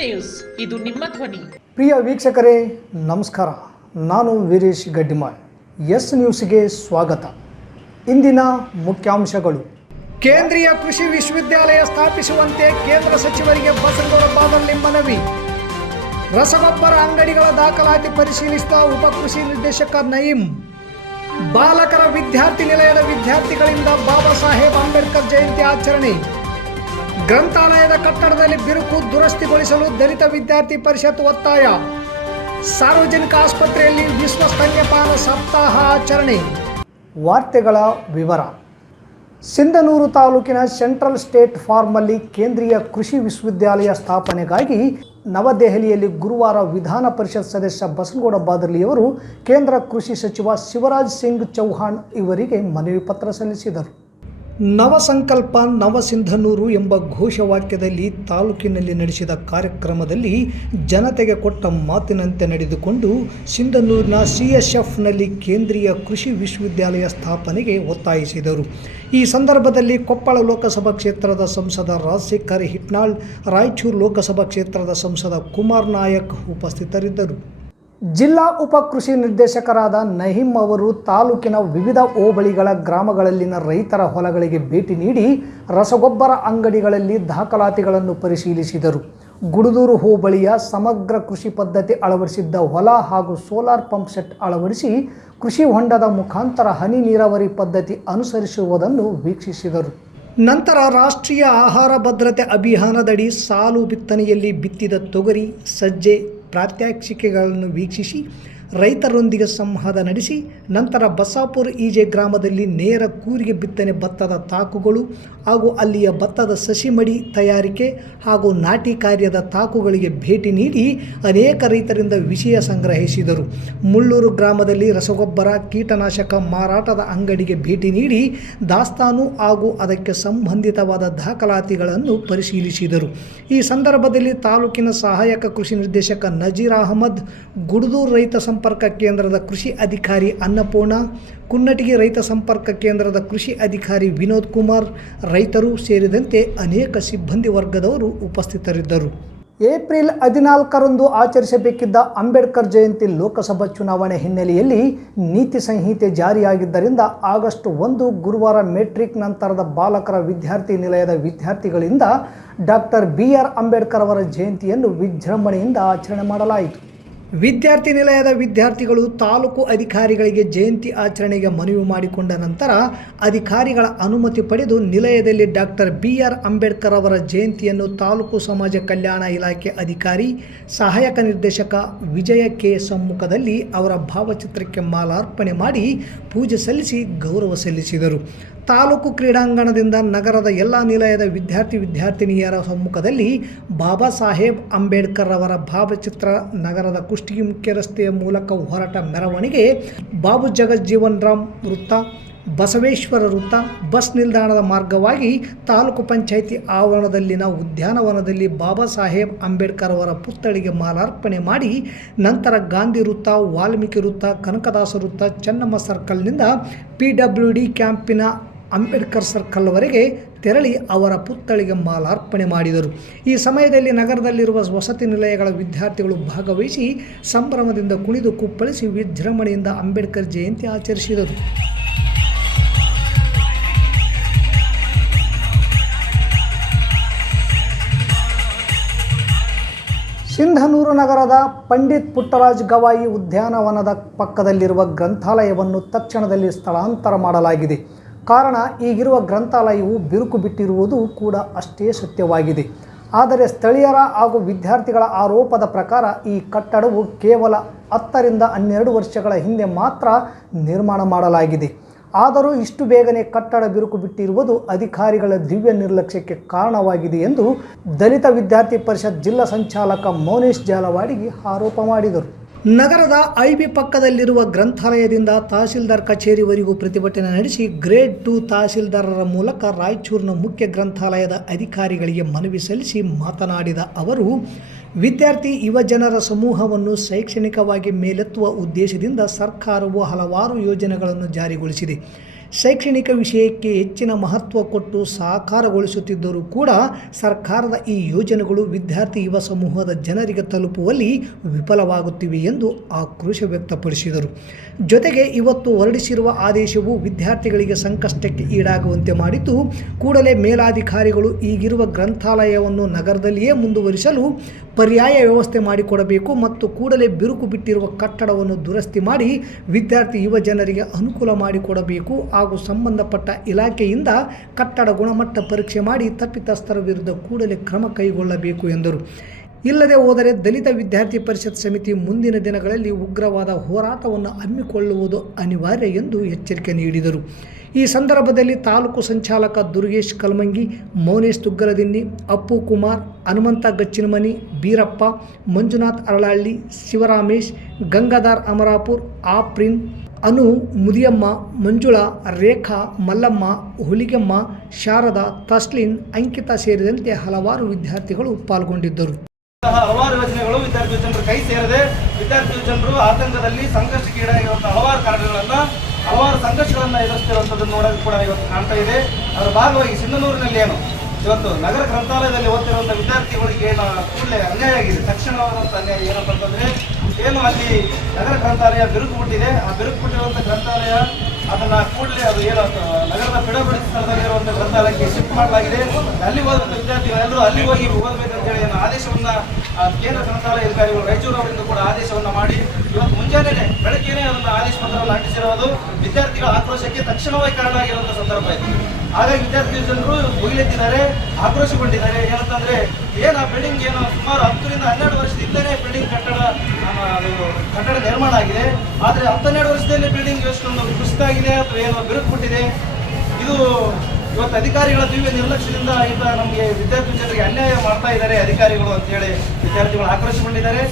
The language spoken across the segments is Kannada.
ನ್ಯೂಸ್, ಇದು ನಿಮ್ಮ ಧ್ವನಿ. ಪ್ರಿಯ ವೀಕ್ಷಕರೇ ನಮಸ್ಕಾರ. ನಾನು ವೀರೇಶ್ ಗಡ್ಡಿಮಾಳ್. ಎಸ್ ನ್ಯೂಸ್ಗೆ ಸ್ವಾಗತ. ಇಂದಿನ ಮುಖ್ಯಾಂಶಗಳು. ಕೇಂದ್ರೀಯ ಕೃಷಿ ವಿಶ್ವವಿದ್ಯಾಲಯ ಸ್ಥಾಪಿಸುವಂತೆ ಕೇಂದ್ರ ಸಚಿವರಿಗೆ ಬಸನಗೌಡ ಬಾದಳ್ಳಿ ಮನವಿ. ರಸಗೊಬ್ಬರ ಅಂಗಡಿಗಳ ದಾಖಲಾತಿ ಪರಿಶೀಲಿಸಿದ ಉಪ ಕೃಷಿ ನಿರ್ದೇಶಕ ನಯೀಂ. ಬಾಲಕರ ವಿದ್ಯಾರ್ಥಿ ನಿಲಯದ ವಿದ್ಯಾರ್ಥಿಗಳಿಂದ ಬಾಬಾ ಸಾಹೇಬ್ ಅಂಬೇಡ್ಕರ್ ಜಯಂತಿ ಆಚರಣೆ. ಗ್ರಂಥಾಲಯದ ಕಟ್ಟಡದಲ್ಲಿ ಬಿರುಕು ದುರಸ್ತಿಗೊಳಿಸಲು ದಲಿತ ವಿದ್ಯಾರ್ಥಿ ಪರಿಷತ್ ಒತ್ತಾಯ. ಸಾರ್ವಜನಿಕ ಆಸ್ಪತ್ರೆಯಲ್ಲಿ ವಿಶ್ವ ಸ್ತನ್ಯಪಾನ ಸಪ್ತಾಹ ಆಚರಣೆ. ವಾರ್ತೆಗಳ ವಿವರ. ಸಿಂಧನೂರು ತಾಲೂಕಿನ ಸೆಂಟ್ರಲ್ ಸ್ಟೇಟ್ ಫಾರ್ಮಲ್ಲಿ ಕೇಂದ್ರೀಯ ಕೃಷಿ ವಿಶ್ವವಿದ್ಯಾಲಯ ಸ್ಥಾಪನೆಗಾಗಿ ನವದೆಹಲಿಯಲ್ಲಿ ಗುರುವಾರ ವಿಧಾನ ಪರಿಷತ್ ಸದಸ್ಯ ಬಸನಗೌಡ ಬಾದಳ್ಳಿಯವರು ಕೇಂದ್ರ ಕೃಷಿ ಸಚಿವ ಶಿವರಾಜ್ ಸಿಂಗ್ ಚೌಹಾಣ್ ಇವರಿಗೆ ಮನವಿ ಪತ್ರ ಸಲ್ಲಿಸಿದರು. ನವಸಂಕಲ್ಪ ನವಸಿಂಧನೂರು ಎಂಬ ಘೋಷವಾಕ್ಯದಲ್ಲಿ ತಾಲೂಕಿನಲ್ಲಿ ನಡೆಸಿದ ಕಾರ್ಯಕ್ರಮದಲ್ಲಿ ಜನತೆಗೆ ಕೊಟ್ಟ ಮಾತಿನಂತೆ ನಡೆದುಕೊಂಡು ಸಿಂಧನೂರಿನ CSFನಲ್ಲಿ ಕೇಂದ್ರೀಯ ಕೃಷಿ ವಿಶ್ವವಿದ್ಯಾಲಯ ಸ್ಥಾಪನೆಗೆ ಒತ್ತಾಯಿಸಿದರು. ಈ ಸಂದರ್ಭದಲ್ಲಿ ಕೊಪ್ಪಳ ಲೋಕಸಭಾ ಕ್ಷೇತ್ರದ ಸಂಸದ ರಾಜಶೇಖರ್ ಹಿಟ್ನಾಳ್, ರಾಯಚೂರು ಲೋಕಸಭಾ ಕ್ಷೇತ್ರದ ಸಂಸದ ಕುಮಾರ್ ನಾಯಕ್ ಉಪಸ್ಥಿತರಿದ್ದರು. ಜಿಲ್ಲಾ ಉಪ ಕೃಷಿ ನಿರ್ದೇಶಕರಾದ ನಹೀಂ ಅವರು ತಾಲೂಕಿನ ವಿವಿಧ ಹೋಬಳಿಗಳ ಗ್ರಾಮಗಳಲ್ಲಿನ ರೈತರ ಹೊಲಗಳಿಗೆ ಭೇಟಿ ನೀಡಿ ರಸಗೊಬ್ಬರ ಅಂಗಡಿಗಳಲ್ಲಿ ದಾಖಲಾತಿಗಳನ್ನು ಪರಿಶೀಲಿಸಿದರು. ಗುಡದೂರು ಹೋಬಳಿಯ ಸಮಗ್ರ ಕೃಷಿ ಪದ್ಧತಿ ಅಳವಡಿಸಿದ್ದ ಹೊಲ ಹಾಗೂ ಸೋಲಾರ್ ಪಂಪ್ ಸೆಟ್ ಅಳವಡಿಸಿ ಕೃಷಿ ಹೊಂಡದ ಮುಖಾಂತರ ಹನಿ ನೀರಾವರಿ ಪದ್ಧತಿ ಅನುಸರಿಸುವುದನ್ನು ವೀಕ್ಷಿಸಿದರು. ನಂತರ ರಾಷ್ಟ್ರೀಯ ಆಹಾರ ಭದ್ರತೆ ಅಭಿಯಾನದಡಿ ಸಾಲು ಬಿತ್ತನೆಯಲ್ಲಿ ಬಿತ್ತಿದ ತೊಗರಿ, ಸಜ್ಜೆ ಪ್ರಾತ್ಯಕ್ಷಿಕೆಗಳನ್ನು ವೀಕ್ಷಿಸಿ ರೈತರೊಂದಿಗೆ ಸಂವಾದ ನಡೆಸಿ ನಂತರ ಬಸಾಪುರ ಈಜೆ ಗ್ರಾಮದಲ್ಲಿ ನೇರ ಕೂರಿಗೆ ಬಿತ್ತನೆ ಭತ್ತದ ತಾಕುಗಳು ಹಾಗೂ ಅಲ್ಲಿಯ ಭತ್ತದ ಸಸಿಮಡಿ ತಯಾರಿಕೆ ಹಾಗೂ ನಾಟಿ ಕಾರ್ಯದ ತಾಕುಗಳಿಗೆ ಭೇಟಿ ನೀಡಿ ಅನೇಕ ರೈತರಿಂದ ವಿಷಯ ಸಂಗ್ರಹಿಸಿದರು. ಮುಳ್ಳೂರು ಗ್ರಾಮದಲ್ಲಿ ರಸಗೊಬ್ಬರ ಕೀಟನಾಶಕ ಮಾರಾಟದ ಅಂಗಡಿಗೆ ಭೇಟಿ ನೀಡಿ ದಾಸ್ತಾನು ಹಾಗೂ ಅದಕ್ಕೆ ಸಂಬಂಧಿತವಾದ ದಾಖಲಾತಿಗಳನ್ನು ಪರಿಶೀಲಿಸಿದರು. ಈ ಸಂದರ್ಭದಲ್ಲಿ ತಾಲೂಕಿನ ಸಹಾಯಕ ಕೃಷಿ ನಿರ್ದೇಶಕ ನಜೀರ್ ಅಹಮದ್, ಗುಡದೂರು ರೈತ ಸಂಪರ್ಕ ಕೇಂದ್ರದ ಕೃಷಿ ಅಧಿಕಾರಿ ಅನ್ನಪೂರ್ಣ, ಕುನ್ನಟಗಿ ರೈತ ಸಂಪರ್ಕ ಕೇಂದ್ರದ ಕೃಷಿ ಅಧಿಕಾರಿ ವಿನೋದ್ ಕುಮಾರ್, ರೈತರು ಸೇರಿದಂತೆ ಅನೇಕ ಸಿಬ್ಬಂದಿ ವರ್ಗದವರು ಉಪಸ್ಥಿತರಿದ್ದರು. ಏಪ್ರಿಲ್ 14ರಂದು ಆಚರಿಸಬೇಕಿದ್ದ ಅಂಬೇಡ್ಕರ್ ಜಯಂತಿ ಲೋಕಸಭಾ ಚುನಾವಣೆ ಹಿನ್ನೆಲೆಯಲ್ಲಿ ನೀತಿ ಸಂಹಿತೆ ಜಾರಿಯಾಗಿದ್ದರಿಂದ ಆಗಸ್ಟ್ 1 ಗುರುವಾರ ಮೆಟ್ರಿಕ್ ನಂತರದ ಬಾಲಕರ ವಿದ್ಯಾರ್ಥಿ ನಿಲಯದ ವಿದ್ಯಾರ್ಥಿಗಳಿಂದ ಡಾಕ್ಟರ್ BR ಅಂಬೇಡ್ಕರ್ ಅವರ ಜಯಂತಿಯನ್ನು ವಿಜೃಂಭಣೆಯಿಂದ ಆಚರಣೆ ಮಾಡಲಾಯಿತು. ವಿದ್ಯಾರ್ಥಿ ನಿಲಯದ ವಿದ್ಯಾರ್ಥಿಗಳು ತಾಲೂಕು ಅಧಿಕಾರಿಗಳಿಗೆ ಜಯಂತಿ ಆಚರಣೆಗೆ ಮನವಿ ಮಾಡಿಕೊಂಡ ನಂತರ ಅಧಿಕಾರಿಗಳ ಅನುಮತಿ ಪಡೆದು ನಿಲಯದಲ್ಲಿ ಡಾಕ್ಟರ್ BR ಅಂಬೇಡ್ಕರ್ ಅವರ ಜಯಂತಿಯನ್ನು ತಾಲೂಕು ಸಮಾಜ ಕಲ್ಯಾಣ ಇಲಾಖೆ ಅಧಿಕಾರಿ ಸಹಾಯಕ ನಿರ್ದೇಶಕ ವಿಜಯ ಕೆ ಸಮ್ಮುಖದಲ್ಲಿ ಅವರ ಭಾವಚಿತ್ರಕ್ಕೆ ಮಾಲಾರ್ಪಣೆ ಮಾಡಿ ಪೂಜೆ ಸಲ್ಲಿಸಿ ಗೌರವ ಸಲ್ಲಿಸಿದರು. ತಾಲೂಕು ಕ್ರೀಡಾಂಗಣದಿಂದ ನಗರದ ಎಲ್ಲ ನಿಲಯದ ವಿದ್ಯಾರ್ಥಿನಿಯರ ಸಮ್ಮುಖದಲ್ಲಿ ಬಾಬಾ ಸಾಹೇಬ್ ಅಂಬೇಡ್ಕರ್ ಅವರ ಭಾವಚಿತ್ರ, ನಗರದ ಕುಷ್ಟಗಿ ಮುಖ್ಯ ರಸ್ತೆಯ ಮೂಲಕ ಹೊರಟ ಮೆರವಣಿಗೆ ಬಾಬು ಜಗಜ್ಜೀವನ್ ರಾಮ್ ವೃತ್ತ, ಬಸವೇಶ್ವರ ವೃತ್ತ, ಬಸ್ ನಿಲ್ದಾಣದ ಮಾರ್ಗವಾಗಿ ತಾಲೂಕು ಪಂಚಾಯಿತಿ ಆವರಣದಲ್ಲಿನ ಉದ್ಯಾನವನದಲ್ಲಿ ಬಾಬಾ ಸಾಹೇಬ್ ಅಂಬೇಡ್ಕರ್ ಅವರ ಪುತ್ಥಳಿಗೆ ಮಾಲಾರ್ಪಣೆ ಮಾಡಿ ನಂತರ ಗಾಂಧಿ ವೃತ್ತ, ವಾಲ್ಮೀಕಿ ವೃತ್ತ, ಕನಕದಾಸ ವೃತ್ತ, ಚೆನ್ನಮ್ಮ ಸರ್ಕಲ್ನಿಂದ PWD ಕ್ಯಾಂಪಿನ ಅಂಬೇಡ್ಕರ್ ಸರ್ಕಲ್ವರೆಗೆ ತೆರಳಿ ಅವರ ಪುತ್ಥಳಿಗೆ ಮಾಲಾರ್ಪಣೆ ಮಾಡಿದರು. ಈ ಸಮಯದಲ್ಲಿ ನಗರದಲ್ಲಿರುವ ವಸತಿ ನಿಲಯಗಳ ವಿದ್ಯಾರ್ಥಿಗಳು ಭಾಗವಹಿಸಿ ಸಂಭ್ರಮದಿಂದ ಕುಣಿದು ಕುಪ್ಪಳಿಸಿ ವಿಜೃಂಭಣೆಯಿಂದ ಅಂಬೇಡ್ಕರ್ ಜಯಂತಿ ಆಚರಿಸಿದರು. ಸಿಂಧನೂರು ನಗರದ ಪಂಡಿತ್ ಪುಟ್ಟರಾಜ್ ಗವಾಯಿ ಉದ್ಯಾನವನದ ಪಕ್ಕದಲ್ಲಿರುವ ಗ್ರಂಥಾಲಯವನ್ನು ತಕ್ಷಣದಲ್ಲಿ ಸ್ಥಳಾಂತರ ಮಾಡಲಾಗಿದೆ. ಕಾರಣ, ಈಗಿರುವ ಗ್ರಂಥಾಲಯವು ಬಿರುಕು ಬಿಟ್ಟಿರುವುದು ಕೂಡ ಅಷ್ಟೇ ಸತ್ಯವಾಗಿದೆ. ಆದರೆ ಸ್ಥಳೀಯರ ಹಾಗೂ ವಿದ್ಯಾರ್ಥಿಗಳ ಆರೋಪದ ಪ್ರಕಾರ ಈ ಕಟ್ಟಡವು ಕೇವಲ 10 ರಿಂದ 12 ವರ್ಷಗಳ ಹಿಂದೆ ಮಾತ್ರ ನಿರ್ಮಾಣ ಮಾಡಲಾಗಿದೆ. ಆದರೂ ಇಷ್ಟು ಬೇಗನೆ ಕಟ್ಟಡ ಬಿರುಕು ಬಿಟ್ಟಿರುವುದು ಅಧಿಕಾರಿಗಳ ದಿವ್ಯ ನಿರ್ಲಕ್ಷ್ಯಕ್ಕೆ ಕಾರಣವಾಗಿದೆ ಎಂದು ದಲಿತ ವಿದ್ಯಾರ್ಥಿ ಪರಿಷತ್ ಜಿಲ್ಲಾ ಸಂಚಾಲಕ ಮೌನೇಶ್ ಜಾಲವಾಡಿಗೆ ಆರೋಪ ಮಾಡಿದರು. ನಗರದ IB ಪಕ್ಕದಲ್ಲಿರುವ ಗ್ರಂಥಾಲಯದಿಂದ ತಹಸೀಲ್ದಾರ್ ಕಚೇರಿವರೆಗೂ ಪ್ರತಿಭಟನೆ ನಡೆಸಿ ಗ್ರೇಡ್ 2 ತಹಸೀಲ್ದಾರರ ಮೂಲಕ ರಾಯಚೂರಿನ ಮುಖ್ಯ ಗ್ರಂಥಾಲಯದ ಅಧಿಕಾರಿಗಳಿಗೆ ಮನವಿ ಸಲ್ಲಿಸಿ ಮಾತನಾಡಿದ ಅವರು, ವಿದ್ಯಾರ್ಥಿ ಯುವಜನರ ಸಮೂಹವನ್ನು ಶೈಕ್ಷಣಿಕವಾಗಿ ಮೇಲೆತ್ತುವ ಉದ್ದೇಶದಿಂದ ಸರ್ಕಾರವು ಹಲವಾರು ಯೋಜನೆಗಳನ್ನು ಜಾರಿಗೊಳಿಸಿದೆ. ಶೈಕ್ಷಣಿಕ ವಿಷಯಕ್ಕೆ ಹೆಚ್ಚಿನ ಮಹತ್ವ ಕೊಟ್ಟು ಸಾಕಾರಗೊಳಿಸುತ್ತಿದ್ದರೂ ಕೂಡ ಸರ್ಕಾರದ ಈ ಯೋಜನೆಗಳು ವಿದ್ಯಾರ್ಥಿ ಯುವ ಸಮೂಹದ ಜನರಿಗೆ ತಲುಪುವಲ್ಲಿ ವಿಫಲವಾಗುತ್ತಿವೆ ಎಂದು ಆಕ್ರೋಶ ವ್ಯಕ್ತಪಡಿಸಿದರು. ಜೊತೆಗೆ ಇವತ್ತು ಹೊರಡಿಸಿರುವ ಆದೇಶವು ವಿದ್ಯಾರ್ಥಿಗಳಿಗೆ ಸಂಕಷ್ಟಕ್ಕೆ ಈಡಾಗುವಂತೆ ಮಾಡಿದ್ದು, ಕೂಡಲೇ ಮೇಲಾಧಿಕಾರಿಗಳು ಈಗಿರುವ ಗ್ರಂಥಾಲಯವನ್ನು ನಗರದಲ್ಲಿಯೇ ಮುಂದುವರಿಸಲು ಪರ್ಯಾಯ ವ್ಯವಸ್ಥೆ ಮಾಡಿಕೊಡಬೇಕು ಮತ್ತು ಕೂಡಲೇ ಬಿರುಕು ಬಿಟ್ಟಿರುವ ಕಟ್ಟಡವನ್ನು ದುರಸ್ತಿ ಮಾಡಿ ವಿದ್ಯಾರ್ಥಿ ಯುವ ಜನರಿಗೆ ಅನುಕೂಲ ಮಾಡಿಕೊಡಬೇಕು ಹಾಗೂ ಸಂಬಂಧಪಟ್ಟ ಇಲಾಖೆಯಿಂದ ಕಟ್ಟಡ ಗುಣಮಟ್ಟ ಪರೀಕ್ಷೆ ಮಾಡಿ ತಪ್ಪಿತಸ್ಥರ ವಿರುದ್ಧ ಕೂಡಲೇ ಕ್ರಮ ಕೈಗೊಳ್ಳಬೇಕು ಎಂದರು. ಇಲ್ಲದೆ ಹೋದರೆ ದಲಿತ ವಿದ್ಯಾರ್ಥಿ ಪರಿಷತ್ ಸಮಿತಿ ಮುಂದಿನ ದಿನಗಳಲ್ಲಿ ಉಗ್ರವಾದ ಹೋರಾಟವನ್ನು ಹಮ್ಮಿಕೊಳ್ಳುವುದು ಅನಿವಾರ್ಯ ಎಂದು ಎಚ್ಚರಿಕೆ ನೀಡಿದರು. ಈ ಸಂದರ್ಭದಲ್ಲಿ ತಾಲೂಕು ಸಂಚಾಲಕ ದುರ್ಗೇಶ್ ಕಲ್ಮಂಗಿ, ಮೌನೇಶ್ ತುಗ್ಗಲದಿನ್ನಿ, ಅಪ್ಪು ಕುಮಾರ್, ಹನುಮಂತ ಗಚ್ಚಿನಮನಿ, ಬೀರಪ್ಪ, ಮಂಜುನಾಥ್ ಅರಳಹಳ್ಳಿ, ಶಿವರಾಮೇಶ್, ಗಂಗಾಧರ್ ಅಮರಾಪುರ್, ಆಪ್ರಿನ್, ಅನು, ಮುದಿಯಮ್ಮ, ಮಂಜುಳಾ, ರೇಖಾ, ಮಲ್ಲಮ್ಮ, ಹುಲಿಗೆಮ್ಮ, ಶಾರದಾ, ತಸ್ಲಿನ್, ಅಂಕಿತಾ ಸೇರಿದಂತೆ ಹಲವಾರು ವಿದ್ಯಾರ್ಥಿಗಳು ಪಾಲ್ಗೊಂಡಿದ್ದರು. ಹಲವಾರು ಯೋಜನೆಗಳು ವಿದ್ಯಾರ್ಥಿ ಜನರು ಕೈ ಸೇರದೆ ವಿದ್ಯಾರ್ಥಿ ಜನರು ಆತಂಕದಲ್ಲಿ ಸಂಕಷ್ಟಕ್ಕೀಡಾಗಿರುವಂತಹ ಹಲವಾರು ಕಾರಣಗಳನ್ನ ಹಲವಾರು ಸಂಕಷ್ಟಗಳನ್ನ ಎದುರಿಸ್ತಿರುವಂಥದ್ದನ್ನು ನೋಡೋದು ಕೂಡ ಇವತ್ತು ಕಾಣ್ತಾ ಇದೆ. ಅದರ ಭಾಗವಾಗಿ ಸಿಂಧನೂರಿನಲ್ಲಿ ಏನು ಇವತ್ತು ನಗರ ಗ್ರಂಥಾಲಯದಲ್ಲಿ ಓದ್ತಿರುವಂಥ ವಿದ್ಯಾರ್ಥಿಗಳಿಗೆ ಏನು ಕೂಡಲೇ ಅನ್ಯಾಯ ಆಗಿದೆ. ತಕ್ಷಣವಾದಂಥ ಅನ್ಯಾಯ ಏನಪ್ಪ ಅಂತಂದ್ರೆ ಏನು ಅಲ್ಲಿ ನಗರ ಗ್ರಂಥಾಲಯ ಬಿರುಕು ಬಿಟ್ಟಿದೆ. ಆ ಬಿರುಕು ಬಿಟ್ಟಿರುವಂಥ ಗ್ರಂಥಾಲಯ ಅದನ್ನ ಕೂಡಲೇ ಅದು ಏನು ನಗರದ ಪಿಡಬ್ಲ್ಯೂಡಿ ಸ್ಥಳದಲ್ಲಿರುವಂಥ ಗ್ರಂಥಾಲಯಕ್ಕೆ ಶಿಫ್ಟ್ ಮಾಡಲಾಗಿದೆ. ಅಲ್ಲಿ ಹೋದಂಥ ವಿದ್ಯಾರ್ಥಿಗಳೆಲ್ಲರೂ ಅಲ್ಲಿ ಹೋಗಿ ಓದಬೇಕಂತೇಳಿ ಏನು ಆದೇಶವನ್ನ ಕೇಂದ್ರ ಗ್ರಂಥಾಲಯ ಅಧಿಕಾರಿಗಳು ರಾಯಚೂರು ಅವರಿಂದ ಕೂಡ ಆದೇಶವನ್ನ ಮಾಡಿ ಇವತ್ತು ಮುಂಜಾನೆ ಬೆಳಗ್ಗೆನೇ ಅದನ್ನ ಆದೇಶ ಪತ್ರವನ್ನು ಅಂಟಿಸಿರೋದು ವಿದ್ಯಾರ್ಥಿಗಳ ಆಕ್ರೋಶಕ್ಕೆ ತಕ್ಷಣವಾಗಿ ಕಾರಣ ಆಗಿರುವಂಥ ಸಂದರ್ಭ ಇದೆ. ಹಾಗಾಗಿ ವಿದ್ಯಾರ್ಥಿ ಜನರು ಮುಗಿಲೆತ್ತಿದ್ದಾರೆ, ಆಕ್ರೋಶಗೊಂಡಿದ್ದಾರೆ. ಏನಂತಂದ್ರೆ ಏನು ಆ ಬಿಲ್ಡಿಂಗ್ ಏನು ಸುಮಾರು 10 ರಿಂದ 12 ವರ್ಷದಿಂದಲೇ ಬಿಲ್ಡಿಂಗ್ ಕಟ್ಟಡ ನಿರ್ಮಾಣ ಆಗಿದೆ. ಆದರೆ 12 ವರ್ಷದಲ್ಲಿ ಬಿಲ್ಡಿಂಗ್ ಎಷ್ಟೊಂದು ಕುಸಿತ ಆಗಿದೆ ಅಥವಾ ಏನೋ ಬಿರುಕು ಬಿಟ್ಟಿದೆ. ಇದು ಇವತ್ತು ಅಧಿಕಾರಿಗಳ ದಿವ್ಯ ನಿರ್ಲಕ್ಷ್ಯದಿಂದ ಈಗ ನಮಗೆ ವಿದ್ಯಾರ್ಥಿ ಜನರಿಗೆ ಅನ್ಯಾಯ ಮಾಡ್ತಾ ಇದ್ದಾರೆ ಅಧಿಕಾರಿಗಳು ಅಂತ ಹೇಳಿ ವಿದ್ಯಾರ್ಥಿಗಳು ಆಕ್ರೋಶಗೊಂಡಿದ್ದಾರೆ.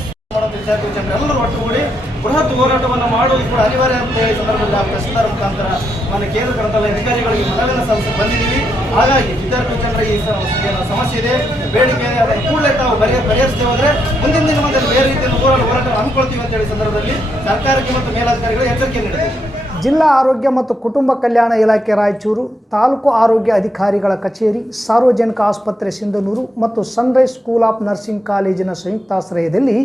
ವಿದ್ಯಾರ್ಥಿ ಜನರೆಲ್ಲರೂ ಒಟ್ಟುಗೂಡಿ ಬೃಹತ್ ಹೋರಾಟವನ್ನು ಮಾಡುವುದು ಕೂಡ ಅನಿವಾರ್ಯ ಅಂತ ಹೇಳಿ ಸಂದರ್ಭದಲ್ಲಿ ತಹಸೀಲ್ದಾರ್ ಮುಖಾಂತರ ಕೇಂದ್ರ ಗ್ರಂಥಾಲಯ ಅಧಿಕಾರಿಗಳಿಗೆ ಮನವಿಯನ್ನು ಸಲ್ಲಿಸಿ ಬಂದಿದ್ದೀವಿ. ಹಾಗಾಗಿ ವಿದ್ಯಾರ್ಥಿ ಜನರ ಈ ಸಮಸ್ಯೆ ಇದೆ, ಬೇಡಿಕೆ ಇದೆ, ಅದನ್ನು ಕೂಡಲೇ ತಾವು ಪರಿಹರಿಸದೆ ಹೋದರೆ ಮುಂದಿನ ದಿನಗಳಲ್ಲಿ ಬೇರೆ ರೀತಿಯಲ್ಲಿ ಹೋರಾಟ ಹಮ್ಮಿಕೊಳ್ತೀವಿ ಅಂತ ಹೇಳಿ ಸಂದರ್ಭದಲ್ಲಿ ಸರ್ಕಾರಕ್ಕೆ ಮತ್ತು ಮೇಲಾಧಿಕಾರಿಗಳು ಎಚ್ಚರಿಕೆ ನೀಡಿದೆ. ಜಿಲ್ಲಾ ಆರೋಗ್ಯ ಮತ್ತು ಕುಟುಂಬ ಕಲ್ಯಾಣ ಇಲಾಖೆ ರಾಯಚೂರು, ತಾಲೂಕು ಆರೋಗ್ಯ ಅಧಿಕಾರಿಗಳ ಕಚೇರಿ, ಸಾರ್ವಜನಿಕ ಆಸ್ಪತ್ರೆ ಸಿಂಧನೂರು ಮತ್ತು ಸನ್ರೈಸ್ ಸ್ಕೂಲ್ ಆಫ್ ನರ್ಸಿಂಗ್ ಕಾಲೇಜಿನ ಸಂಯುಕ್ತಾಶ್ರಯದಲ್ಲಿ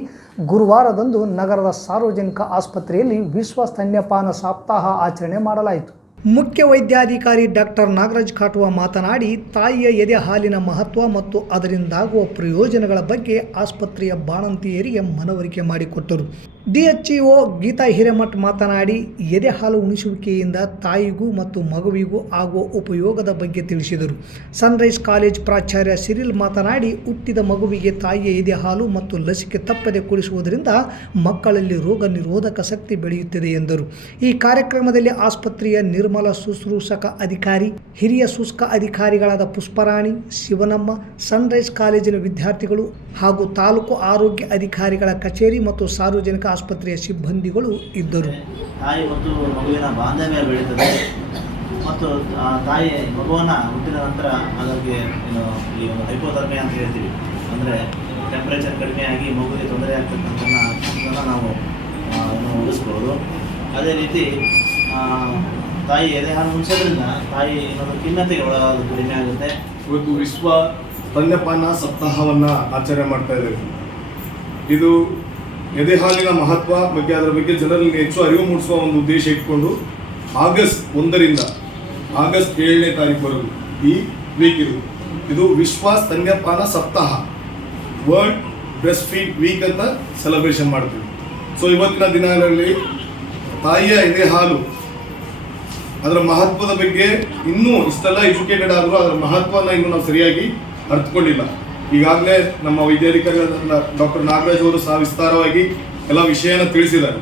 ಗುರುವಾರದಂದು ನಗರದ ಸಾರ್ವಜನಿಕ ಆಸ್ಪತ್ರೆಯಲ್ಲಿ ವಿಶ್ವ ಸ್ತನ್ಯಪಾನ ಸಪ್ತಾಹ ಆಚರಣೆ ಮಾಡಲಾಯಿತು. ಮುಖ್ಯ ವೈದ್ಯಾಧಿಕಾರಿ ಡಾಕ್ಟರ್ ನಾಗರಾಜ್ ಖಾಟ್ವಾ ಮಾತನಾಡಿ, ತಾಯಿಯ ಎದೆ ಹಾಲಿನ ಮಹತ್ವ ಮತ್ತು ಅದರಿಂದಾಗುವ ಪ್ರಯೋಜನಗಳ ಬಗ್ಗೆ ಆಸ್ಪತ್ರೆಯ ಬಾಣಂತಿಯರಿಗೆ ಮನವರಿಕೆ ಮಾಡಿಕೊಟ್ಟರು. DHO ಗೀತಾ ಹಿರೇಮಠ್ ಮಾತನಾಡಿ, ಎದೆ ಹಾಲು ಉಣಿಸುವಿಕೆಯಿಂದ ತಾಯಿಗೂ ಮತ್ತು ಮಗುವಿಗೂ ಆಗುವ ಉಪಯೋಗದ ಬಗ್ಗೆ ತಿಳಿಸಿದರು. ಸನ್ರೈಸ್ ಕಾಲೇಜ್ ಪ್ರಾಚಾರ್ಯ ಸಿರಿಲ್ ಮಾತನಾಡಿ, ಹುಟ್ಟಿದ ಮಗುವಿಗೆ ತಾಯಿಯ ಎದೆ ಹಾಲು ಮತ್ತು ಲಸಿಕೆ ತಪ್ಪದೆ ಕುಡಿಸುವುದರಿಂದ ಮಕ್ಕಳಲ್ಲಿ ರೋಗ ನಿರೋಧಕ ಶಕ್ತಿ ಬೆಳೆಯುತ್ತದೆ ಎಂದರು. ಈ ಕಾರ್ಯಕ್ರಮದಲ್ಲಿ ಆಸ್ಪತ್ರೆಯ ನಿರ್ಮಲ ಶುಶ್ರೂಷಕ ಅಧಿಕಾರಿ, ಹಿರಿಯ ಶುಷ್ಕ ಅಧಿಕಾರಿಗಳಾದ ಪುಷ್ಪರಾಣಿ, ಶಿವನಮ್ಮ, ಸನ್ರೈಸ್ ಕಾಲೇಜಿನ ವಿದ್ಯಾರ್ಥಿಗಳು ಹಾಗೂ ತಾಲೂಕು ಆರೋಗ್ಯ ಅಧಿಕಾರಿಗಳ ಕಚೇರಿ ಮತ್ತು ಸಾರ್ವಜನಿಕ ಆಸ್ಪತ್ರೆಯ ಸಿಬ್ಬಂದಿಗಳು ಇದ್ದರು. ತಾಯಿ ಮತ್ತು ಮಗುವಿನ ಬಾಂಧವ್ಯ ಬೆಳೀತದೆ ಮತ್ತು ತಾಯಿ ಮಗುವನ್ನು ಹುಟ್ಟಿದ ನಂತರ ಅದಕ್ಕೆ ಈ ಒಂದು ಹೈಪೋಥರ್ಮಿಯಾ ಅಂತ ಹೇಳ್ತೀವಿ, ಅಂದರೆ ಟೆಂಪ್ರೇಚರ್ ಕಡಿಮೆಯಾಗಿ ಮಗುವಿಗೆ ತೊಂದರೆ ಆಗ್ತಕ್ಕಂಥದ್ದನ್ನು ನಾವು ಉಳಿಸ್ಬೋದು. ಅದೇ ರೀತಿ ತಾಯಿ ಎದೆ ಹಾಲು ಉಣಿಸೋದ್ರಿಂದ ತಾಯಿ ಇನ್ನೊಂದು ಖಿನ್ನತೆಗೆ ಒಳಗಾಗೋದು ಕಡಿಮೆ ಆಗುತ್ತೆ. ಇವತ್ತು ವಿಶ್ವ ಸ್ತನ್ಯಪಾನ ಸಪ್ತಾಹವನ್ನು ಆಚರಣೆ ಮಾಡ್ತಾ ಇದ್ದೇವೆ. ಇದು ಎದೆ ಹಾಲಿನ ಮಹತ್ವ ಬಗ್ಗೆ ಅದರ ಬಗ್ಗೆ ಜನರಲ್ಲಿ ಹೆಚ್ಚು ಅರಿವು ಮೂಡಿಸುವ ಒಂದು ಉದ್ದೇಶ ಇಟ್ಕೊಂಡು ಆಗಸ್ಟ್ 1ರಿಂದ ಆಗಸ್ಟ್ 7ನೇ ತಾರೀಕುವರೆಗೂ ಈ ವೀಕ್ ಇದು ವಿಶ್ವ ಸ್ತನ್ಯಪಾನ ಸಪ್ತಾಹ, ವರ್ಲ್ಡ್ ಬ್ರೆಸ್ಟ್ ಫೀಡ್ ವೀಕ್ ಅಂತ ಸೆಲೆಬ್ರೇಷನ್ ಮಾಡ್ತೀವಿ. ಸೊ ಇವತ್ತಿನ ದಿನಗಳಲ್ಲಿ ತಾಯಿಯ ಎದೆ ಹಾಲು ಅದರ ಮಹತ್ವದ ಬಗ್ಗೆ ಇನ್ನೂ ಇಷ್ಟೆಲ್ಲ ಎಜುಕೇಟೆಡ್ ಆದರೂ ಅದರ ಮಹತ್ವನ ಇನ್ನೂ ನಾವು ಸರಿಯಾಗಿ ಅರ್ಥಕೊಂಡಿಲ್ಲ. ಈಗಾಗಲೇ ನಮ್ಮ ವೈದ್ಯಾಧಿಕಾರಿಗಳಾದ ಡಾಕ್ಟರ್ ನಾಗರಾಜ್ ಅವರು ಸಹ ವಿಸ್ತಾರವಾಗಿ ಎಲ್ಲ ವಿಷಯನ ತಿಳಿಸಿದ್ದಾರೆ.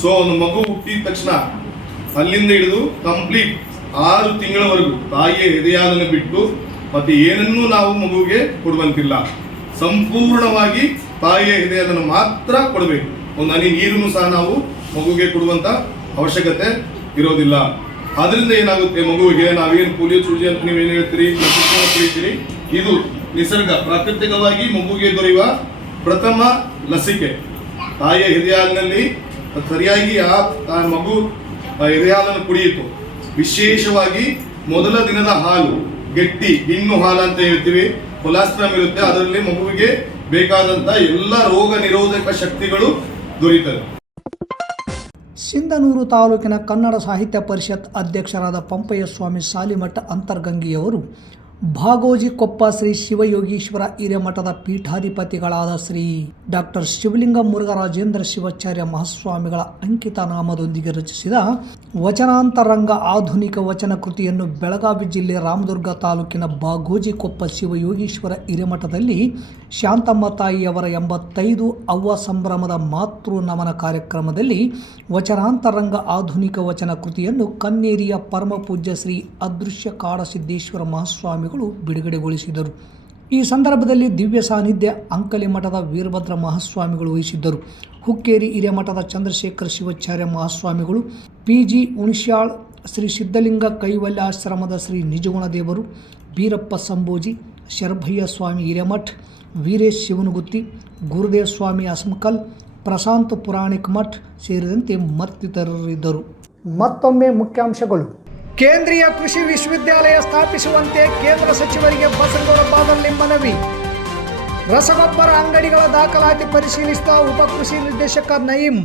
ಸೊ ಒಂದು ಮಗು ಹುಟ್ಟಿದ ತಕ್ಷಣ ಅಲ್ಲಿಂದ ಹಿಡಿದು ಕಂಪ್ಲೀಟ್ 6 ತಿಂಗಳವರೆಗೂ ತಾಯಿಯ ಎದೆಹಾಲನ್ನು ಬಿಟ್ಟು ಮತ್ತೆ ಏನನ್ನೂ ನಾವು ಮಗುವಿಗೆ ಕೊಡುವಂತಿಲ್ಲ. ಸಂಪೂರ್ಣವಾಗಿ ತಾಯಿಯ ಎದೆಹಾಲನ್ನು ಮಾತ್ರ ಕೊಡಬೇಕು. ಒಂದು ಹನಿ ನೀರನ್ನು ಸಹ ನಾವು ಮಗುವಿಗೆ ಕೊಡುವಂಥ ಅವಶ್ಯಕತೆ ಇರೋದಿಲ್ಲ. ಅದರಿಂದ ಏನಾಗುತ್ತೆ, ಮಗುವಿಗೆ ನಾವೇನು ಪೋಲಿಯೋ ಚೂಜಿ ಅಂತ ನೀವೇನು ಹೇಳ್ತೀರಿ, ಕರೀತೀರಿ, ಇದು ನಿಸರ್ಗ ಪ್ರಾಕೃತಿಕವಾಗಿ ಮಗುವಿಗೆ ದೊರೆಯುವ ಪ್ರಥಮ ಲಸಿಕೆ. ತಾಯಿಯ ಎದೆಹಾಲಿನಲ್ಲಿ ಸರಿಯಾಗಿ ಆ ಮಗು ಎದೆಹಾಲನ್ನು ಕುಡಿಯಿತು, ವಿಶೇಷವಾಗಿ ಮೊದಲ ದಿನದ ಹಾಲು ಗಟ್ಟಿ ಗಿಣ್ಣು ಹಾಲು ಅಂತ ಹೇಳ್ತೀವಿ, ಕೊಲಾಸ್ಟ್ರಮ್ ಇರುತ್ತೆ, ಅದರಲ್ಲಿ ಮಗುವಿಗೆ ಬೇಕಾದಂತ ಎಲ್ಲ ರೋಗ ನಿರೋಧಕ ಶಕ್ತಿಗಳು ದೊರೆಯುತ್ತದೆ. ಸಿಂಧನೂರು ತಾಲೂಕಿನ ಕನ್ನಡ ಸಾಹಿತ್ಯ ಪರಿಷತ್ ಅಧ್ಯಕ್ಷರಾದ ಪಂಪಯ್ಯ ಸ್ವಾಮಿ ಸಾಲಿಮಠ ಅಂತರ್ಗಂಗಿಯವರು ಭಾಗೋಜಿ ಕೊಪ್ಪ ಶ್ರೀ ಶಿವಯೋಗೀಶ್ವರ ಹಿರೇಮಠದ ಪೀಠಾಧಿಪತಿಗಳಾದ ಶ್ರೀ ಡಾಕ್ಟರ್ ಶಿವಲಿಂಗ ಮುರುಘರಾಜೇಂದ್ರ ಶಿವಾಚಾರ್ಯ ಮಹಾಸ್ವಾಮಿಗಳ ಅಂಕಿತ ನಾಮದೊಂದಿಗೆ ರಚಿಸಿದ ವಚನಾಂತರಂಗ ಆಧುನಿಕ ವಚನ ಕೃತಿಯನ್ನು ಬೆಳಗಾವಿ ಜಿಲ್ಲೆ ರಾಮದುರ್ಗ ತಾಲೂಕಿನ ಭಾಗೋಜಿ ಕೊಪ್ಪ ಶಿವಯೋಗೀಶ್ವರ ಹಿರೇಮಠದಲ್ಲಿ ಶಾಂತಮ್ಮ ತಾಯಿಯವರ 85 ಅವ್ವ ಸಂಭ್ರಮದ ಮಾತೃ ನಮನ ಕಾರ್ಯಕ್ರಮದಲ್ಲಿ ವಚನಾಂತರಂಗ ಆಧುನಿಕ ವಚನ ಕೃತಿಯನ್ನು ಕನ್ನೇರಿಯ ಪರಮಪೂಜ್ಯ ಶ್ರೀ ಅದೃಶ್ಯ ಕಾಡಸಿದ್ದೇಶ್ವರ ಮಹಾಸ್ವಾಮಿಗಳು ಬಿಡುಗಡೆಗೊಳಿಸಿದರು. ಈ ಸಂದರ್ಭದಲ್ಲಿ ದಿವ್ಯ ಸಾನ್ನಿಧ್ಯ ಅಂಕಲಿ ಮಠದ ವೀರಭದ್ರ ಮಹಾಸ್ವಾಮಿಗಳು ವಹಿಸಿದ್ದರು. ಹುಕ್ಕೇರಿ ಹಿರೇಮಠದ ಚಂದ್ರಶೇಖರ ಶಿವಾಚಾರ್ಯ ಮಹಾಸ್ವಾಮಿಗಳು, PG ಹುಣಸ್ಯಾಳ್ ಶ್ರೀ ಸಿದ್ಧಲಿಂಗ ಕೈವಲ್ಯಾಶ್ರಮದ ಶ್ರೀ ನಿಜಗುಣದೇವರು, ಬೀರಪ್ಪ ಸಂಬೋಜಿ, ಶರಭಯ್ಯ ಸ್ವಾಮಿ ಹಿರೇಮಠ್, ವೀರೇಶ್ ಶಿವನಗುತ್ತಿ, ಗುರುದೇವ್ ಸ್ವಾಮಿ ಅಸ್ಮಕಲ್, ಪ್ರಶಾಂತ್ ಪುರಾಣಿಕ್ ಮಠ್ ಸೇರಿದಂತೆ ಮತ್ತಿತರರಿದ್ದರು. ಮತ್ತೊಮ್ಮೆ ಮುಖ್ಯಾಂಶಗಳು. ಕೇಂದ್ರೀಯ ಕೃಷಿ ವಿಶ್ವವಿದ್ಯಾಲಯ ಸ್ಥಾಪಿಸುವಂತೆ ಕೇಂದ್ರ ಸಚಿವರಿಗೆ ಬಸನಗೌಡ ಬಾದಳ್ಳಿ ಮನವಿ. ರಸಗೊಬ್ಬರ ಅಂಗಡಿಗಳ ದಾಖಲಾತಿ ಪರಿಶೀಲಿಸಿದ ಉಪ ಕೃಷಿ ನಿರ್ದೇಶಕ ನಯೀಂ.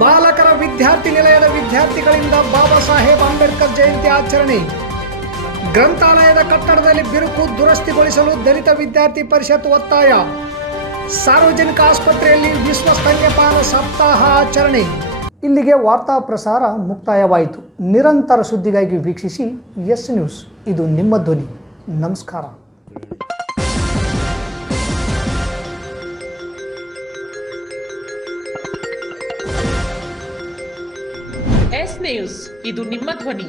ಬಾಲಕರ ವಿದ್ಯಾರ್ಥಿ ನಿಲಯದ ವಿದ್ಯಾರ್ಥಿಗಳಿಂದ ಬಾಬಾ ಸಾಹೇಬ್ ಅಂಬೇಡ್ಕರ್ ಜಯಂತಿ ಆಚರಣೆ. ಗ್ರಂಥಾಲಯದ ಕಟ್ಟಡದಲ್ಲಿ ಬಿರುಕು ದುರಸ್ತಿಗೊಳಿಸಲು ದಲಿತ ವಿದ್ಯಾರ್ಥಿ ಪರಿಷತ್ ಒತ್ತಾಯ. ಸಾರ್ವಜನಿಕ ಆಸ್ಪತ್ರೆಯಲ್ಲಿ ವಿಶ್ವ ಸ್ತನ್ಯಪಾನ ಸಪ್ತಾಹ ಆಚರಣೆ. ಇಲ್ಲಿಗೆ ವಾರ್ತಾ ಪ್ರಸಾರ ಮುಕ್ತಾಯವಾಯಿತು. ನಿರಂತರ ಸುದ್ದಿಗಾಗಿ ವೀಕ್ಷಿಸಿ ಎಸ್ ನ್ಯೂಸ್, ಇದು ನಿಮ್ಮ ಧ್ವನಿ. ನಮಸ್ಕಾರ. ಎಸ್ ನ್ಯೂಸ್, ಇದು ನಿಮ್ಮ ಧ್ವನಿ.